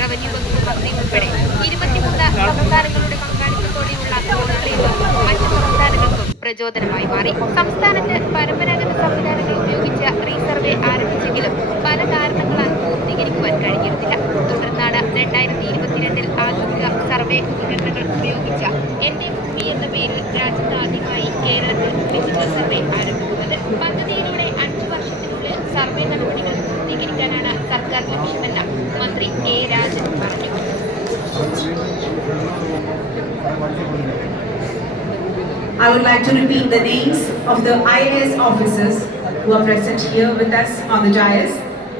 Revenue വകുപ്പ് മന്ത്രി ഉൾപ്പെടെ 23 സംസ്ഥാനങ്ങളുടെ പങ്കാളിത്തത്തോടെയുള്ള കോൺക്ലേവ് മറ്റ് സംസ്ഥാനങ്ങൾക്കും പ്രചോദനമായി മാറി. സംസ്ഥാനത്ത് പരമ്പരാഗത സംവിധാനങ്ങൾ ഉപയോഗിച്ച് റീസർവേ ആരംഭിച്ചെങ്കിലും പല കാരണങ്ങളാൽ പൂർത്തീകരിക്കുവാൻ കഴിഞ്ഞിരുന്നില്ല. തുടർന്നാണ് 2022 ആധുനിക സർവേ ഉപകരണങ്ങൾ ഉപയോഗിച്ച എന്റെ ഭൂമി എന്ന പേരിൽ രാജ്യത്ത് ആദ്യമായി കേരളത്തിൽ ഡിജിറ്റൽ സർവേ ആരംഭിക്കുന്നത്. പദ്ധതിയിലൂടെ 5 വർഷത്തിനുള്ളിൽ സർവേ നടപടികൾ പൂർത്തീകരിക്കാനാണ് സർക്കാർ ലക്ഷ്യമെന്ന് മന്ത്രി കെ രാജൻ പറഞ്ഞു. I would like to repeat the names of the IAS officers who are present here with us on the dais.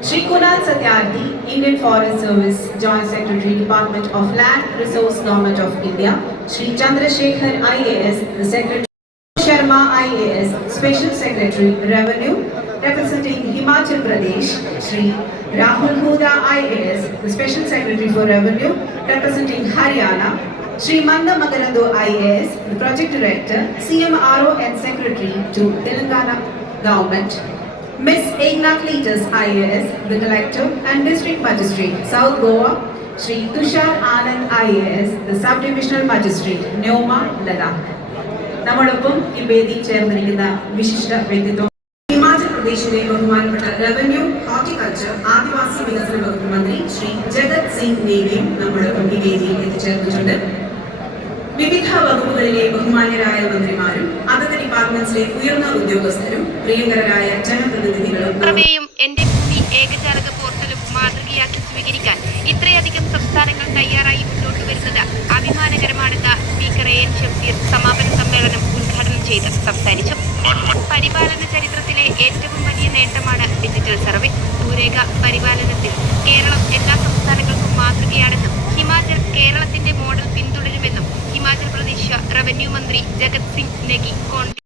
Shri Kunal Satyarthi, Indian Forest Service Joint Secretary, Department of Land Resource, Government of India. Shri Chandrasekhar IAS, the Secretary. Sharma IAS, Special Secretary, Revenue, representing Himachal Pradesh. Shri Rahul Huda IAS, the Special Secretary for Revenue, representing Haryana. Shri Manda Magarando IAS, the Project Director, CMRO and Secretary to Telangana Government. Ms. Egna Cletus IAS, the Collector and District Magistrate, South Goa. Shri Tushar Anand IAS, the Subdivisional Magistrate, Neoma, Ladakh. നമ്മോടൊപ്പം ഈ വേദി ചേർന്നിരിക്കുന്ന വിശിഷ്ട വ്യക്തിത്വം ഹിമാചൽ പ്രദേശിലെ ബഹുമാനപ്പെട്ട revenue, horticulture, ആദിവാസി വികസന വകുപ്പ് മന്ത്രി ശ്രീ ജഗത് സിംഗ് ദേവിയും നമ്മോടൊപ്പം ഈ വേദിയിൽ എത്തിച്ചേർന്നിട്ടുണ്ട്. വിവിധ വകുപ്പുകളിലെ ബഹുമാന്യരായ മന്ത്രിമാരും അതത് ഡിപ്പാർട്ട്മെന്റ്സിലെ ഉയർന്ന ഉദ്യോഗസ്ഥരും പ്രിയങ്കരായ ജനപ്രതിനിധികളും പ്രമേയം എന്റെ ഭൂമി ഏകജാലക പോർട്ടലും മാതൃകയാക്കി സ്വീകരിക്കാൻ ഇത്രയധികം സംസ്ഥാനങ്ങൾ തയ്യാറായി മുന്നോട്ട് വരുന്നത് അഭിമാനകരമാണെന്ന് സ്പീക്കർ എൻ ഷംസീർ സമാപന സമ്മേളനം ഉദ്ഘാടനം ചെയ്ത് സംസാരിച്ചു. പരിപാലന ചരിത്രത്തിലെ ഏറ്റവും വലിയ നേട്ടമാണ് ഡിജിറ്റൽ സർവേ. ഭൂരേഖ പരിപാലനത്തിൽ കേരളം എല്ലാ സംസ്ഥാനങ്ങൾക്കും മാതൃകയാണ്